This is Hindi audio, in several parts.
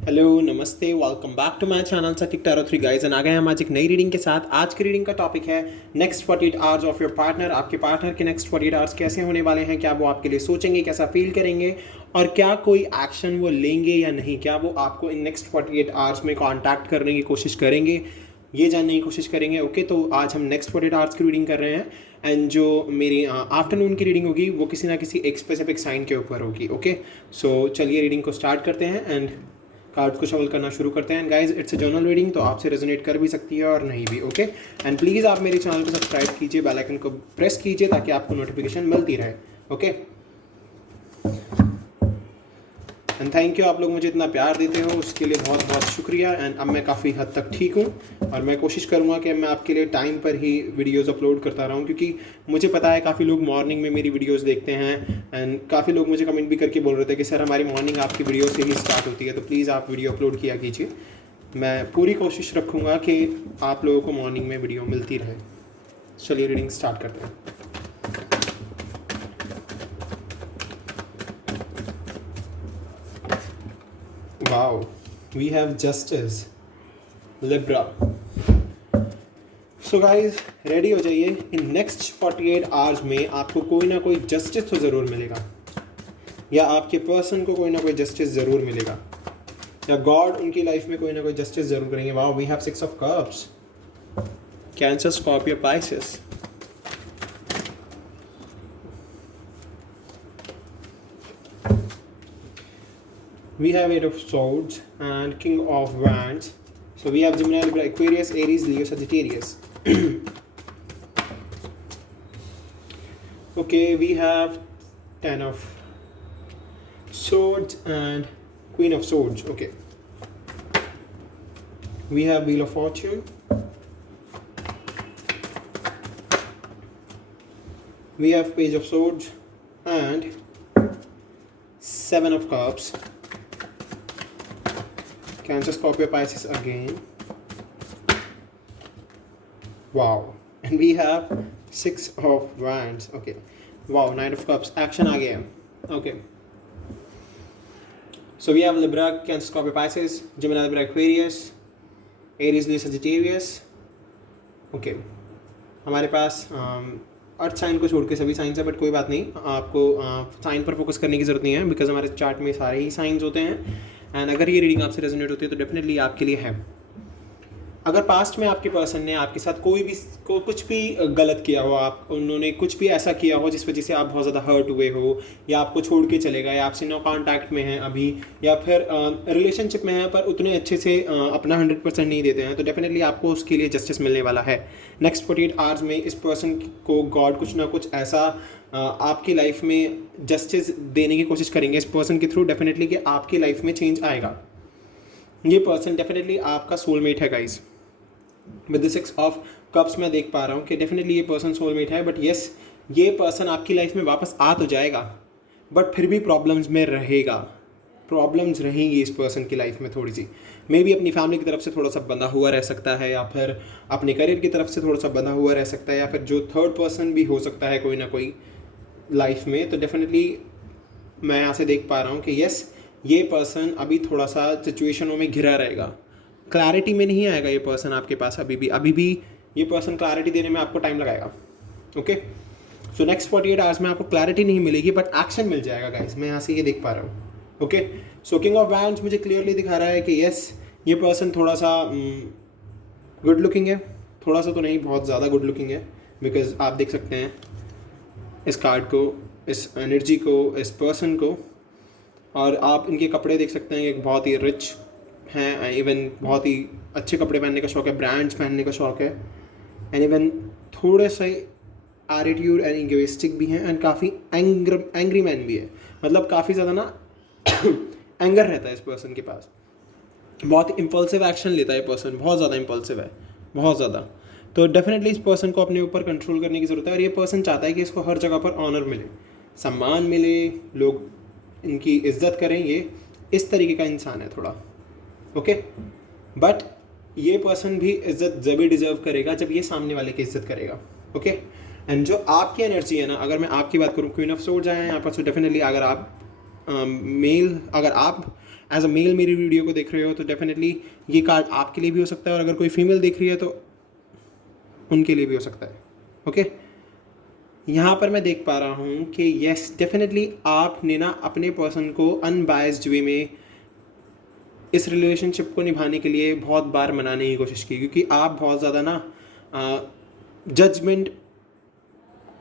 हेलो नमस्ते, welcome back to my channel सकिक टैरो 3 गाइस। एंड आ गए हम आज एक नई रीडिंग के साथ। आज की रीडिंग का टॉपिक है next 48 hours of your partner. आपके पार्टनर के नेक्स्ट 48 आवर्स कैसे होने वाले हैं, क्या वो आपके लिए सोचेंगे, कैसा फील करेंगे और क्या कोई एक्शन वो लेंगे या नहीं, क्या वो आपको इन नेक्स्ट 48 आवर्स में कॉन्टैक्ट करने की कोशिश करेंगे, ये जानने की कोशिश करेंगे। ओके, तो आज हम नेक्स्ट 48 आवर्स की रीडिंग कर रहे हैं। एंड जो मेरी आफ्टरनून की रीडिंग होगी वो किसी ना किसी एक स्पेसिफिक साइन के ऊपर होगी। ओके, सो चलिए रीडिंग को स्टार्ट करते हैं एंड कार्ड्स को शफल करना शुरू करते हैं। Guys, it's a journal reading, तो आपसे रेजोनेट कर भी सकती है और नहीं भी। ओके, एंड प्लीज़ आप मेरे चैनल को सब्सक्राइब कीजिए, बेल आइकन को प्रेस कीजिए ताकि आपको नोटिफिकेशन मिलती रहे। ओके, एंड थैंक यू, आप लोग मुझे इतना प्यार देते हो उसके लिए बहुत बहुत शुक्रिया। एंड अब मैं काफ़ी हद तक ठीक हूँ और मैं कोशिश करूँगा कि मैं आपके लिए टाइम पर ही वीडियोस अपलोड करता रहूँ, क्योंकि मुझे पता है काफ़ी लोग मॉर्निंग में मेरी वीडियोस देखते हैं। एंड काफ़ी लोग मुझे कमेंट भी करके बोल रहे थे कि सर हमारी मॉर्निंग आपकी वीडियो से ही स्टार्ट होती है, तो प्लीज़ आप वीडियो अपलोड किया कीजिए। मैं पूरी कोशिश रखूँगा कि आप लोगों को मॉर्निंग में वीडियो मिलती रहे। चलिए रीडिंग स्टार्ट करते हैं। Wow, we have justice, Libra. So guys, ready हो जाइए। इन नेक्स्ट 48 आवर्स में आपको कोई ना कोई जस्टिस तो ज़रूर मिलेगा, या आपके पर्सन को कोई ना कोई जस्टिस ज़रूर मिलेगा, या गॉड उनकी लाइफ में कोई ना कोई जस्टिस ज़रूर करेंगे। Wow, we have 6 of cups, cancer, Scorpio, Pisces. We have 8 of swords and king of wands. So we have Gemini, Libra, Aquarius, Aries, Leo, Sagittarius. Okay, we have 10 of swords and queen of swords. Okay, we have wheel of fortune. We have page of swords and 7 of cups. Cancer, Scorpio, Pisces again. Wow. And we have 6 of wands. Okay. Wow, 9 of cups. Action आ गया. Okay. So we have Libra, Cancer, Scorpio, Pisces, Gemini, Libra, Aquarius, Aries, Leo, Sagittarius. Okay. हमारे पास अर्थ साइन को छोड़ के सभी साइंस है, बट कोई बात नहीं, आपको साइन पर फोकस करने की ज़रूरत नहीं है, बिकॉज हमारे चार्ट में सारे ही साइंस होते हैं। एंड अगर ये रीडिंग आपसे रेजोनेट होती है तो डेफिनेटली आपके लिए है। अगर पास्ट में आपके पर्सन ने आपके साथ कुछ भी गलत किया हो, उन्होंने कुछ भी ऐसा किया हो जिस वजह से आप बहुत ज़्यादा हर्ट हुए हो, या आपको छोड़ के चले गए, आपसे नो कांटेक्ट में हैं अभी, या फिर रिलेशनशिप में हैं पर उतने अच्छे से अपना 100% नहीं देते हैं, तो डेफिनेटली आपको उसके लिए जस्टिस मिलने वाला है। नेक्स्ट 48 आवर्स में इस पर्सन को गॉड कुछ ना कुछ ऐसा आपकी लाइफ में जस्टिस देने की कोशिश करेंगे इस पर्सन के थ्रू, डेफिनेटली कि आपकी लाइफ में चेंज आएगा। ये पर्सन डेफिनेटली आपका सोलमेट है guys. With the 6 of cups मैं देख पा रहा हूँ कि डेफिनेटली ये पर्सन सोलमेट है, बट येस, ये पर्सन आपकी लाइफ में वापस आ तो जाएगा, बट फिर भी प्रॉब्लम्स में रहेगा। प्रॉब्लम्स रहेंगी इस पर्सन की लाइफ में थोड़ी सी। मे बी अपनी फैमिली की तरफ से थोड़ा सा बंधा हुआ रह सकता है, या फिर अपने करियर की तरफ से थोड़ा सा बंधा हुआ रह सकता है, या फिर जो थर्ड पर्सन भी हो सकता है कोई ना कोई लाइफ में। तो डेफिनेटली मैं यहाँ से देख पा रहा हूँ कि येस, ये पर्सन अभी थोड़ा सा सिचुएशनों में घिरा रहेगा, क्लैरिटी में नहीं आएगा ये पर्सन आपके पास। अभी भी ये पर्सन क्लैरिटी देने में आपको टाइम लगाएगा। ओके, सो नेक्स्ट 48 आवर्स में आपको क्लैरिटी नहीं मिलेगी, बट एक्शन मिल जाएगा गाइस, मैं यहाँ से ये देख पा रहा हूँ। Okay, so king of wands मुझे क्लियरली दिखा रहा है कि येस, ये पर्सन थोड़ा सा गुड लुकिंग है, थोड़ा सा तो नहीं, बहुत ज़्यादा गुड लुकिंग है, बिकॉज आप देख सकते हैं इस कार्ड को, इस एनर्जी को, इस पर्सन को, और आप इनके कपड़े देख सकते हैं कि बहुत ही रिच हैं, इवन बहुत ही अच्छे कपड़े पहनने का शौक है, ब्रांड्स पहनने का शौक है, एंड इवन थोड़े से एटीट्यूड एंड इगोइस्टिक भी हैं, एंड काफ़ी एंग्री मैन भी है। मतलब काफ़ी ज़्यादा ना एंगर रहता है इस पर्सन के पास, बहुत इम्पल्सिव एक्शन लेता है पर्सन, बहुत ज़्यादा इम्पल्सिव है, बहुत ज़्यादा। तो डेफिनेटली इस पर्सन को अपने ऊपर कंट्रोल करने की ज़रूरत है, और ये पर्सन चाहता है कि इसको हर जगह पर ऑनर मिले, सम्मान मिले, लोग इनकी इज्जत करें। ये इस तरीके का इंसान है थोड़ा। ओके, बट ये पर्सन भी इज्जत जब भी डिजर्व करेगा जब ये सामने वाले की इज्जत करेगा। ओके, एंड जो आपकी एनर्जी है ना, अगर मैं आपकी बात करूँ, क्वीन ऑफ सोर्ड्स आए हैं यहाँ पर, सो डेफिनेटली अगर आप एज अ मेल मेरी वीडियो को देख रहे हो तो डेफिनेटली ये कार्ड आपके लिए भी हो सकता है, और अगर कोई फीमेल देख रही है तो उनके लिए भी हो सकता है। ओके, यहाँ पर मैं देख पा रहा हूँ कि यस डेफिनेटली आपने ना अपने पर्सन को अनबायस्ड वे में इस रिलेशनशिप को निभाने के लिए बहुत बार मनाने की कोशिश की, क्योंकि आप बहुत ज़्यादा ना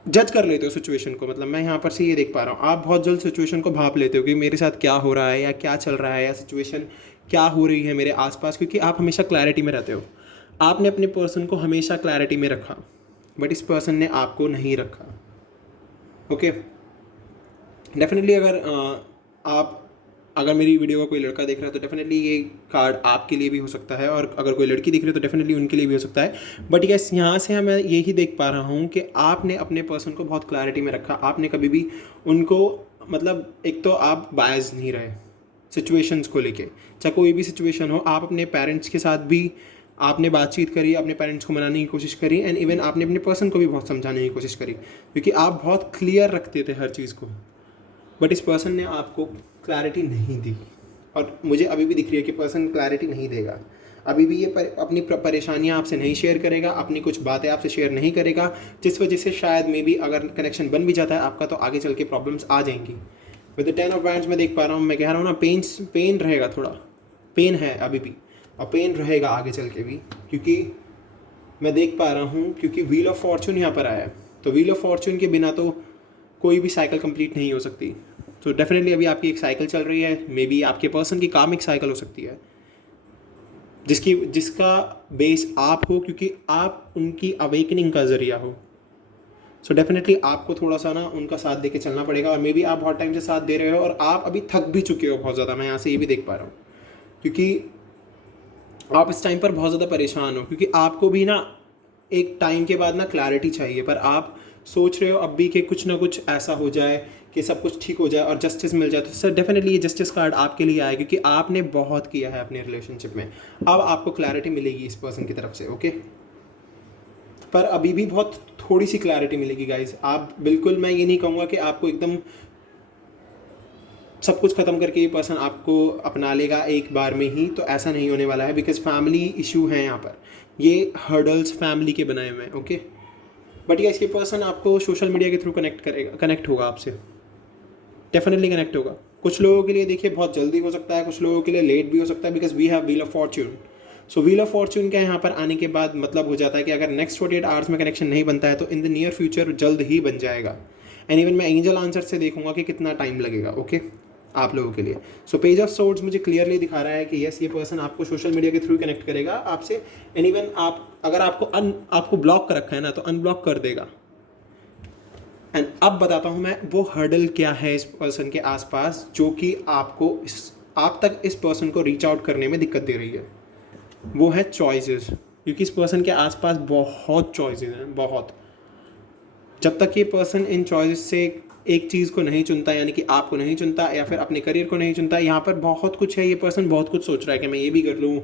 जज कर लेते हो सिचुएशन को। मतलब मैं यहाँ पर से ये देख पा रहा हूँ, आप बहुत जल्द सिचुएशन को भाप लेते हो कि मेरे साथ क्या हो रहा है या क्या चल रहा है या सिचुएशन क्या हो रही है मेरे आसपास, क्योंकि आप हमेशा क्लैरिटी में रहते हो। आपने अपने पर्सन को हमेशा क्लैरिटी में रखा, बट इस पर्सन ने आपको नहीं रखा। ओके, डेफिनेटली अगर मेरी वीडियो का कोई लड़का देख रहा है तो डेफिनेटली ये कार्ड आपके लिए भी हो सकता है, और अगर कोई लड़की दिख रही है तो डेफिनेटली उनके लिए भी हो सकता है। बट यस, यहाँ से मैं यही देख पा रहा हूँ कि आपने अपने पर्सन को बहुत क्लैरिटी में रखा। आपने कभी भी उनको, मतलब एक तो आप बायस नहीं रहे सिचुएशंस को लेके, चाहे कोई भी सिचुएशन हो। आप अपने पेरेंट्स के साथ भी आपने बातचीत करी, अपने पेरेंट्स को मनाने की कोशिश करी, एंड इवन आपने अपने पर्सन को भी बहुत समझाने की कोशिश करी, क्योंकि आप बहुत क्लियर रखते थे हर चीज़ को। बट इस पर्सन ने आपको क्लैरिटी नहीं दी, और मुझे अभी भी दिख रही है कि पर्सन क्लैरिटी नहीं देगा। अभी भी ये अपनी परेशानियां आपसे नहीं शेयर करेगा, अपनी कुछ बातें आपसे शेयर नहीं करेगा, जिस वजह से शायद मे बी अगर कनेक्शन बन भी जाता है आपका तो आगे चल के प्रॉब्लम्स आ जाएंगी। विद द 10 ऑफ वैंड्स मैं देख पा रहा हूँ, मैं कह रहा हूँ ना, पेन रहेगा, थोड़ा पेन है अभी भी, और पेन रहेगा आगे चल के भी, क्योंकि मैं देख पा रहा हूँ, क्योंकि व्हील ऑफ फॉर्चून यहाँ पर आया है। तो व्हील ऑफ फॉर्चून के बिना तो कोई भी साइकिल कंप्लीट नहीं हो सकती। तो डेफिनेटली अभी आपकी एक साइकिल चल रही है, मे बी आपके पर्सन की कामिक साइकिल हो सकती है, जिसका बेस आप हो, क्योंकि आप उनकी अवेकनिंग का जरिया हो। सो डेफिनेटली आपको थोड़ा सा ना उनका साथ दे के चलना पड़ेगा, और मे बी आप बहुत टाइम से साथ दे रहे हो और आप अभी थक भी चुके हो बहुत ज़्यादा। मैं यहाँ से ये भी देख पा रहा हूँ, क्योंकि आप इस टाइम पर बहुत ज़्यादा परेशान हो, क्योंकि आपको भी ना एक टाइम के बाद ना क्लैरिटी चाहिए, पर आप सोच रहे हो अब भी कि कुछ ना कुछ ऐसा हो जाए कि सब कुछ ठीक हो जाए और जस्टिस मिल जाए। तो सर डेफिनेटली ये जस्टिस कार्ड आपके लिए आया, क्योंकि आपने बहुत किया है अपने रिलेशनशिप में। अब आपको क्लैरिटी मिलेगी इस पर्सन की तरफ से। ओके, पर अभी भी बहुत थोड़ी सी क्लैरिटी मिलेगी गाइज। आप बिल्कुल, मैं ये नहीं कहूँगा कि आपको एकदम सब कुछ ख़त्म करके ये पर्सन आपको अपना लेगा एक बार में ही, तो ऐसा नहीं होने वाला है, बिकॉज फैमिली इशू है यहाँ पर। ये हर्डल्स फैमिली के बनाए हुए हैं। ओके, बट ये पर्सन आपको सोशल मीडिया के थ्रू कनेक्ट होगा आपसे, डेफिनेटली कनेक्ट होगा। कुछ लोगों के लिए देखिए बहुत जल्दी हो सकता है, कुछ लोगों के लिए लेट भी हो सकता है, because we have wheel of fortune. So wheel of fortune का यहाँ पर आने के बाद मतलब हो जाता है कि अगर नेक्स्ट 48 आवर्स में कनेक्शन नहीं बनता है तो इन द नियर फ्यूचर जल्द ही बन जाएगा। एंड इवन मैं एंजल आंसर से देखूंगा कि कितना टाइम लगेगा। ओके, आप लोगों के लिए। सो पेज ऑफ सोर्ड्स मुझे क्लियरली दिखा रहा है कि यस, ये पर्सन आपको सोशल मीडिया के थ्रू कनेक्ट करेगा आपसे, एंड इवन अगर आपको ब्लॉक कर रखा है ना तो अनब्लॉक कर देगा। एंड अब बताता हूँ मैं वो हर्डल क्या है इस पर्सन के आसपास, जो कि आप तक इस पर्सन को रीच आउट करने में दिक्कत दे रही है। वो है चॉइसेस, क्योंकि इस पर्सन के आसपास बहुत चॉइसेस हैं, बहुत। जब तक ये पर्सन इन चॉइसेस से एक चीज़ को नहीं चुनता, यानी कि आपको नहीं चुनता या फिर अपने करियर को नहीं चुनता, यहाँ पर बहुत कुछ है। ये पर्सन बहुत कुछ सोच रहा है कि मैं ये भी कर लूँ,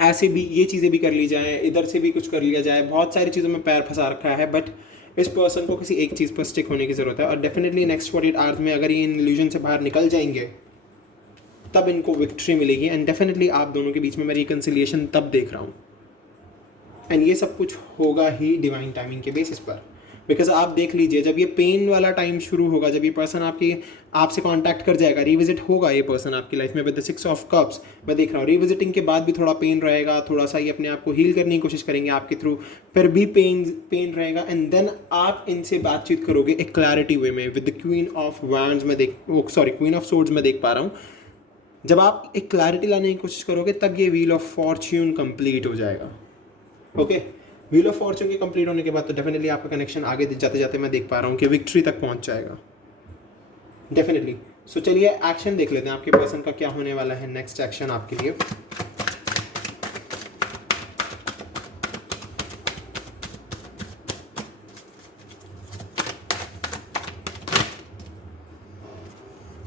ऐसे भी ये चीज़ें भी कर ली जाए, इधर से भी कुछ कर लिया जाए, बहुत सारी चीज़ों में पैर फंसा रखा है। बट इस पर्सन को किसी एक चीज़ पर स्टिक होने की ज़रूरत है, और डेफिनेटली नेक्स्ट 48 आवर्स में अगर ये इन इल्यूजन से बाहर निकल जाएंगे तब इनको विक्ट्री मिलेगी। एंड डेफिनेटली आप दोनों के बीच में मैं रिकन्सिलिएशन तब देख रहा हूँ, एंड ये सब कुछ होगा ही डिवाइन टाइमिंग के बेसिस पर। बिकॉज आप देख लीजिए, जब ये पेन वाला टाइम शुरू होगा, जब ये पर्सन आपसे कांटेक्ट कर जाएगा, रिविजिट होगा ये पर्सन आपकी लाइफ में विद द 6 ऑफ कप्स, मैं देख रहा हूँ। रिविजिटिंग के बाद भी थोड़ा पेन रहेगा, थोड़ा सा ये अपने आप को हील करने की कोशिश करेंगे आपके थ्रू, फिर भी पेन रहेगा, एंड देन आप इनसे बातचीत करोगे एक क्लैरिटी वे में with the queen of wands queen of swords मैं देख पा रहा हूँ। जब आप एक क्लैरिटी लाने की कोशिश करोगे तब ये व्हील ऑफ फॉर्च्यून कंप्लीट हो जाएगा। ओके, व्हील ऑफ फॉर्च्यून के कंप्लीट होने के बाद तो डेफिनेटली आपका कनेक्शन आगे जाते जाते मैं देख पा रहा हूँ कि विक्ट्री तक पहुँच जाएगा डेफिनेटली। सो चलिए एक्शन देख लेते हैं आपके पर्सन का क्या होने वाला है नेक्स्ट एक्शन आपके लिए।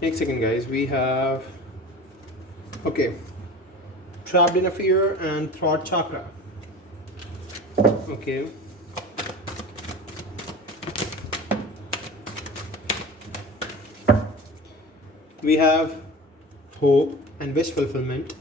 एक second guys, we have okay trapped in a fear and throat chakra. Okay, we have hope and wish fulfillment.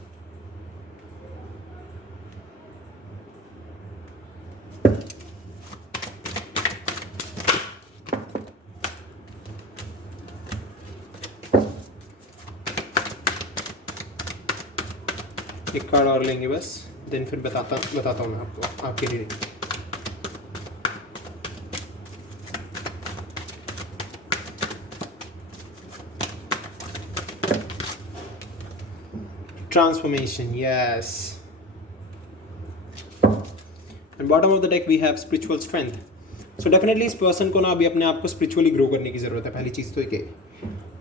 एक कार्ड और लेंगे बस, देन फिर बताता हूँ मैं आपको आपकी reading. Transformation, yes. And bottom of the deck we have spiritual strength. So definitely इस पर्सन को ना अभी अपने आप को स्पिरिचुअली ग्रो करने की ज़रूरत है। पहली चीज़ तो ये,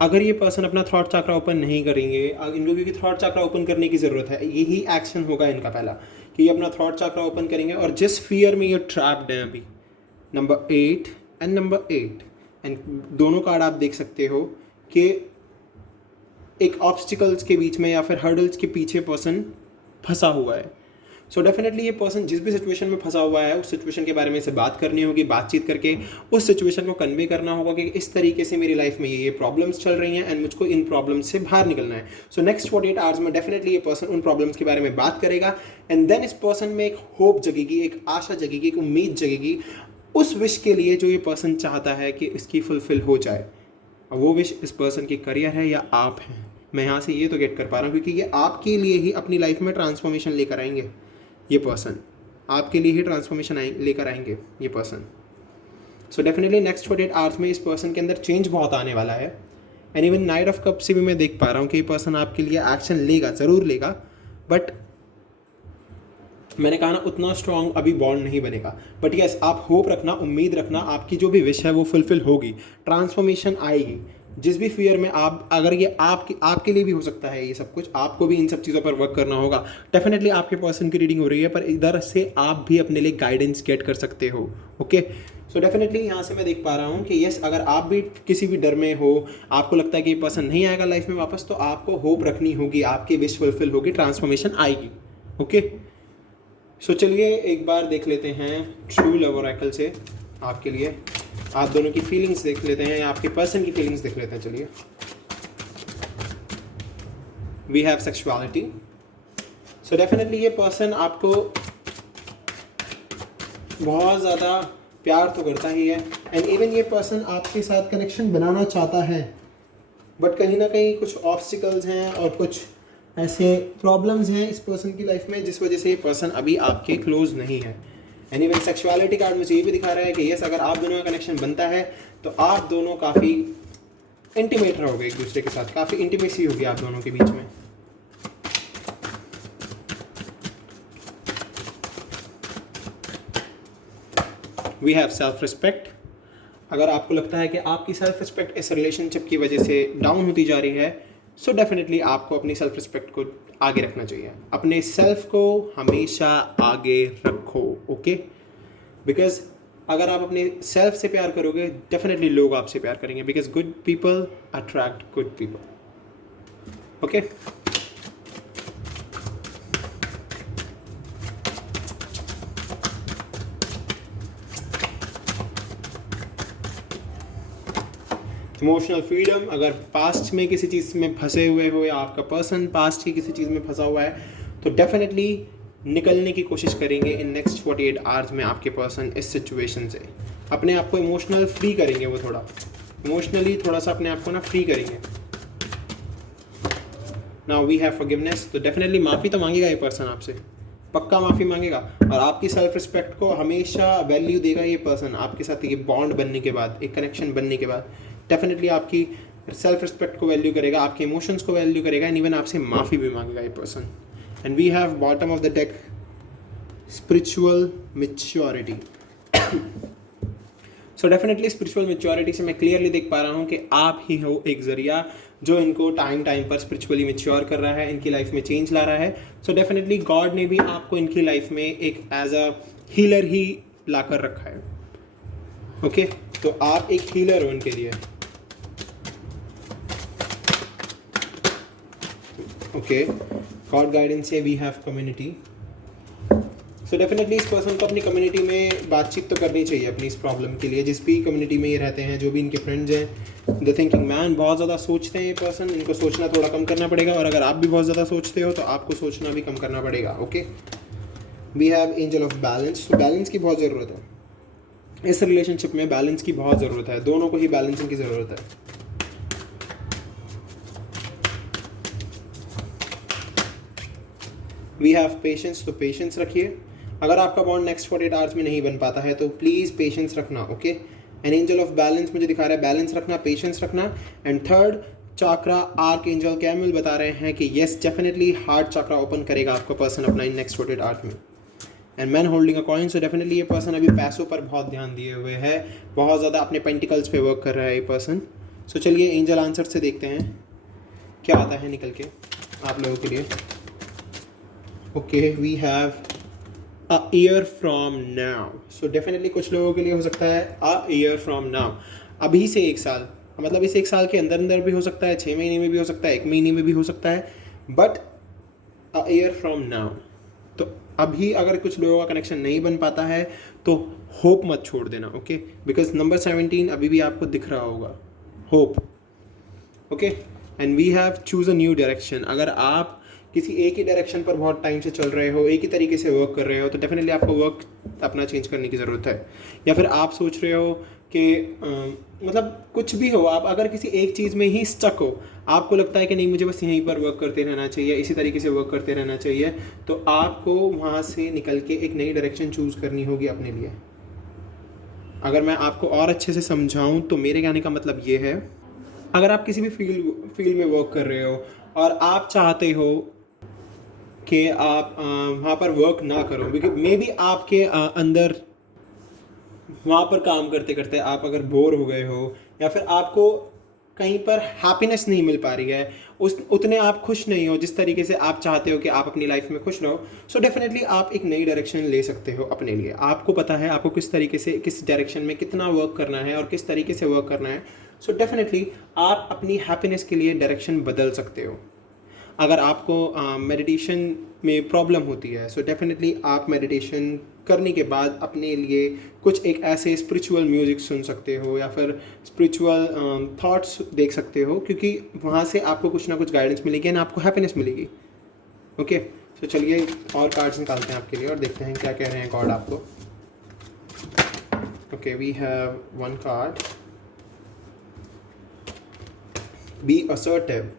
अगर ये पर्सन अपना थॉट चक्रा ओपन नहीं करेंगे, इन लोगों की थॉट चक्रा ओपन करने की ज़रूरत है। यही एक्शन होगा इनका पहला, कि ये अपना थॉट चक्रा ओपन करेंगे। और जिस फियर में ये ट्रैप्ड हैं अभी, नंबर 8 एंड नंबर 8, एंड दोनों कार्ड आप देख सकते हो कि एक ऑब्स्टिकल्स के बीच में या फिर हर्डल्स के पीछे पर्सन फंसा हुआ है। सो डेफिनेटली ये पर्सन जिस भी सिचुएशन में फंसा हुआ है, उस सिचुएशन के बारे में से बात करनी होगी, बातचीत करके उस सिचुएशन को कन्वे करना होगा कि इस तरीके से मेरी लाइफ में ये प्रॉब्लम्स चल रही हैं एंड मुझको इन प्रॉब्लम्स से बाहर निकलना है। सो नेक्स्ट 48 आवर्स में डेफिनेटली ये पर्सन उन प्रॉब्लम्स के बारे में बात करेगा, एंड देन इस पर्सन में एक होप जगेगी, एक आशा जगेगी, एक उम्मीद जगेगी उस विश के लिए जो ये पर्सन चाहता है कि इसकी फुलफिल हो जाए। और वो विश इस पर्सन की करियर है या आप हैं। मैं यहाँ से ये तो गेट कर पा रहा हूँ क्योंकि ये आपके लिए ही अपनी लाइफ में ट्रांसफॉर्मेशन लेकर आएंगे। ये पर्सन आपके लिए ही ट्रांसफॉर्मेशन लेकर आएंगे ये person. So definitely next 48 hours में इस पर्सन के अंदर चेंज बहुत आने वाला है। And even night of cup से भी मैं देख पा रहा हूँ कि ये पर्सन आपके लिए एक्शन लेगा, ज़रूर लेगा, बट मैंने कहा ना उतना स्ट्रॉन्ग अभी बॉन्ड नहीं बनेगा। बट यस, आप होप रखना, उम्मीद रखना, आपकी जो भी विश है वो फुलफिल होगी, ट्रांसफॉर्मेशन आएगी। जिस भी फियर में आप, अगर ये आपके लिए भी हो सकता है ये सब कुछ, आपको भी इन सब चीज़ों पर वर्क करना होगा। डेफिनेटली आपके पर्सन की रीडिंग हो रही है, पर इधर से आप भी अपने लिए गाइडेंस गेट कर सकते हो। ओके, सो डेफिनेटली यहाँ से मैं देख पा रहा हूँ कि यस, अगर आप भी किसी भी डर में हो, आपको लगता है कि ये पर्सन नहीं आएगा लाइफ में वापस, तो आपको होप रखनी होगी, आपकी विश फुलफिल होगी, ट्रांसफॉर्मेशन आएगी। ओके, सो चलिए एक बार देख लेते हैं ट्रू लव ओरेकल से आपके लिए आप दोनों की फीलिंग्स देख लेते हैं, या आपके पर्सन की फीलिंग्स देख लेते हैं। चलिए, we have sexuality. So definitely ये पर्सन आपको बहुत ज़्यादा प्यार तो करता ही है, एंड इवन ये पर्सन आपके साथ कनेक्शन बनाना चाहता है, बट कहीं ना कहीं कुछ ऑब्स्टिकल्स हैं और कुछ ऐसे प्रॉब्लम्स हैं इस पर्सन की लाइफ में जिस वजह से ये पर्सन अभी आपके क्लोज नहीं है। एंड इवन सेक्सुअलिटी कार्ड मुझे ये भी दिखा रहा है कि यस, अगर आप दोनों का कनेक्शन बनता है तो आप दोनों काफ़ी इंटीमेट रहोगे एक दूसरे के साथ, काफ़ी इंटीमेसी होगी आप दोनों के बीच में। We have self respect. अगर आपको लगता है कि आपकी सेल्फ रिस्पेक्ट इस रिलेशनशिप की वजह से डाउन होती जा रही है, सो डेफिनेटली आपको अपनी सेल्फ रिस्पेक्ट को आगे रखना चाहिए। अपने सेल्फ को हमेशा आगे रखो। ओके, बिकॉज अगर आप अपने सेल्फ से प्यार करोगे, डेफिनेटली लोग आपसे प्यार करेंगे, because good people attract good people. Okay, emotional freedom. अगर पास्ट में किसी चीज़ में फंसे हुए हो या आपका पर्सन पास्ट की किसी चीज़ में फंसा हुआ है, तो डेफिनेटली निकलने की कोशिश करेंगे इन नेक्स्ट 48 आवर्स में आपके पर्सन इस सिचुएशन से। अपने आप को इमोशनल फ्री करेंगे, वो थोड़ा इमोशनली थोड़ा सा अपने आप को ना फ्री करेंगे। Now we have forgiveness. तो डेफिनेटली माफ़ी तो मांगेगा ये पर्सन आपसे, पक्का माफ़ी मांगेगा, और आपकी सेल्फ रिस्पेक्ट को हमेशा वैल्यू देगा ये पर्सन आपके साथ। ये बॉन्ड बनने के बाद, एक कनेक्शन बनने के बाद डेफिनेटली आपकी सेल्फ रिस्पेक्ट को वैल्यू करेगा, आपके इमोशंस को वैल्यू करेगा, एंड इवन आपसे माफ़ी भी मांगेगा ये person. And we have bottom of the deck spiritual maturity. So definitely spiritual maturity से मैं क्लियरली देख पा रहा हूँ कि आप ही हो एक ज़रिया जो इनको टाइम पर स्पिरिचुअली मैच्योर कर रहा है, इनकी लाइफ में चेंज ला रहा है। सो डेफिनेटली गॉड ने भी आपको इनकी लाइफ में एक एज अ हीलर ही ला कर रखा है। ओके, तो आप एक हीलर हो इनके लिए। ओके, गॉड गाइडेंस है, we have community. So definitely इस पर्सन को अपनी कम्युनिटी में बातचीत तो करनी चाहिए अपनी इस प्रॉब्लम के लिए, जिस भी कम्युनिटी में ये रहते हैं, जो भी इनके फ्रेंड्स हैं, द थिंकिंग मैन, बहुत ज़्यादा सोचते हैं ये पर्सन, इनको सोचना थोड़ा कम करना पड़ेगा, और अगर आप भी बहुत ज़्यादा सोचते हो तो आपको सोचना भी कम करना पड़ेगा। Okay, we have angel of balance. तो बैलेंस की बहुत ज़रूरत है इस रिलेशनशिप में, बैलेंस की बहुत ज़रूरत है, दोनों को ही बैलेंसिंग की ज़रूरत है। We have patience. तो पेशेंस रखिए, अगर आपका बॉन्ड नेक्स्ट 48 आवर्स में नहीं बन पाता है तो प्लीज़ पेशेंस रखना। Okay, an angel of balance मुझे दिखा रहा है, बैलेंस रखना, पेशेंस रखना। And third chakra arc angel camel बता रहे हैं कि yes definitely heart chakra open करेगा आपका पर्सन अपना इन नेक्स्ट 48 आवर्स में। And man holding a coin, so definitely ये पर्सन अभी पैसों पर बहुत ध्यान दिए हुए है, बहुत ज़्यादा अपने पेंटिकल्स पे वर्क कर रहा है ये पर्सन। सो चलिए एंजल आंसर से देखते हैं क्या आता है निकल के आप लोगों के लिए। Okay, we have a year from now. So definitely कुछ लोगों के लिए हो सकता है अ ईयर फ्रॉम नाउ, अभी से 1 साल, मतलब इस 1 साल के अंदर अंदर भी हो सकता है, 6 महीने में भी हो सकता है, 1 महीने में भी हो सकता है, but a year from now. तो अभी अगर कुछ लोगों का कनेक्शन नहीं बन पाता है तो होप मत छोड़ देना। ओके, बिकॉज नंबर 17 अभी भी आपको दिख रहा होगा, hope. Okay, and we have choose a new direction. अगर आप किसी एक ही डायरेक्शन पर बहुत टाइम से चल रहे हो, एक ही तरीके से वर्क कर रहे हो, तो डेफिनेटली आपको वर्क अपना चेंज करने की ज़रूरत है। या फिर आप सोच रहे हो कि मतलब कुछ भी हो, आप अगर किसी एक चीज़ में ही स्टक हो, आपको लगता है कि नहीं मुझे बस यहीं पर वर्क करते रहना चाहिए, इसी तरीके से वर्क करते रहना चाहिए, तो आपको वहाँ से निकल के एक नई डायरेक्शन चूज़ करनी होगी अपने लिए। अगर मैं आपको और अच्छे से समझाऊँ तो मेरे कहने का मतलब ये है, अगर आप किसी भी फील्ड में वर्क कर रहे हो और आप चाहते हो कि आप वहाँ पर वर्क ना करो, बिकॉज मे बी आपके अंदर वहाँ पर काम करते करते आप अगर बोर हो गए हो, या फिर आपको कहीं पर हैप्पीनेस नहीं मिल पा रही है, उस उतने आप खुश नहीं हो जिस तरीके से आप चाहते हो कि आप अपनी लाइफ में खुश रहो, सो डेफिनेटली आप एक नई डायरेक्शन ले सकते हो अपने लिए। आपको पता है आपको किस तरीके से, किस डायरेक्शन में कितना वर्क करना है और किस तरीके से वर्क करना है, सो डेफिनेटली आप अपनी हैप्पीनेस के लिए डायरेक्शन बदल सकते हो। अगर आपको मेडिटेशन में प्रॉब्लम होती है, सो डेफिनेटली आप मेडिटेशन करने के बाद अपने लिए कुछ एक ऐसे स्पिरिचुअल म्यूज़िक सुन सकते हो, या फिर स्पिरिचुअल थॉट्स देख सकते हो, क्योंकि वहाँ से आपको कुछ ना कुछ गाइडेंस मिलेगी एंड आपको हैप्पीनेस मिलेगी। ओके, तो चलिए और कार्ड्स निकालते हैं आपके लिए और देखते हैं क्या कह रहे हैं कार्ड आपको। Okay, we have 1 card, be assertive.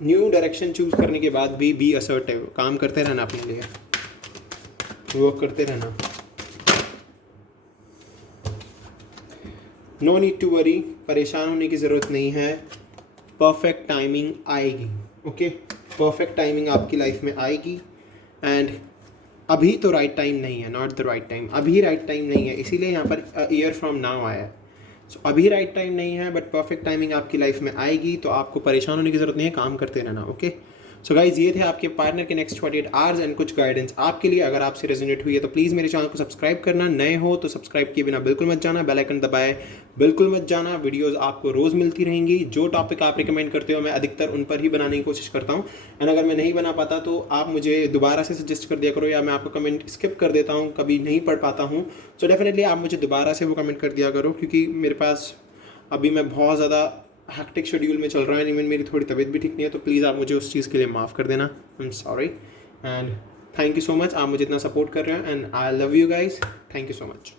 New direction choose करने के बाद भी बी असर्टिव, काम करते रहना अपने लिए, वर्क करते रहना। नो नीड टू वरी, परेशान होने की ज़रूरत नहीं है, परफेक्ट टाइमिंग आएगी। ओके, परफेक्ट टाइमिंग आपकी लाइफ में आएगी। एंड अभी तो राइट टाइम नहीं है, नॉट द राइट टाइम, अभी राइट टाइम नहीं है, इसीलिए यहाँ पर ईयर फ्रॉम नाउ आया है। सो अभी राइट टाइम नहीं है, बट परफेक्ट टाइमिंग आपकी लाइफ में आएगी, तो आपको परेशान होने की ज़रूरत नहीं है, काम करते रहना। ओके, सो गाइज ये थे आपके पार्टनर के नेक्स्ट 48 आवर्स एंड कुछ गाइडेंस आपके लिए। अगर आपसे रेजोनेट हुई है तो प्लीज़ मेरे चैनल को सब्सक्राइब करना, नए हो तो सब्सक्राइब किए बिना बिल्कुल मत जाना, बेल आइकन दबाए बिल्कुल मत जाना। वीडियोस आपको रोज़ मिलती रहेंगी, जो टॉपिक आप रिकमेंड करते हो मैं अधिकतर उन पर ही बनाने की कोशिश करता हूँ। एंड अगर मैं नहीं बना पाता तो आप मुझे दोबारा से सजेस्ट कर दिया करो, या मैं आपको कमेंट स्किप कर देता हूँ, कभी नहीं पढ़ पाता हूँ, सो डेफिनेटली आप मुझे दोबारा से वो कमेंट कर दिया करो, क्योंकि मेरे पास अभी मैं बहुत ज़्यादा हैक्टिक शेड्यूल में चल रहा है, इवन मेरी थोड़ी तबीयत भी ठीक नहीं है, तो प्लीज़ आप मुझे उस चीज़ के लिए माफ़ कर देना, I am sorry. And thank you so much, आप मुझे इतना सपोर्ट कर रहे हो, and I love you guys, thank you so much.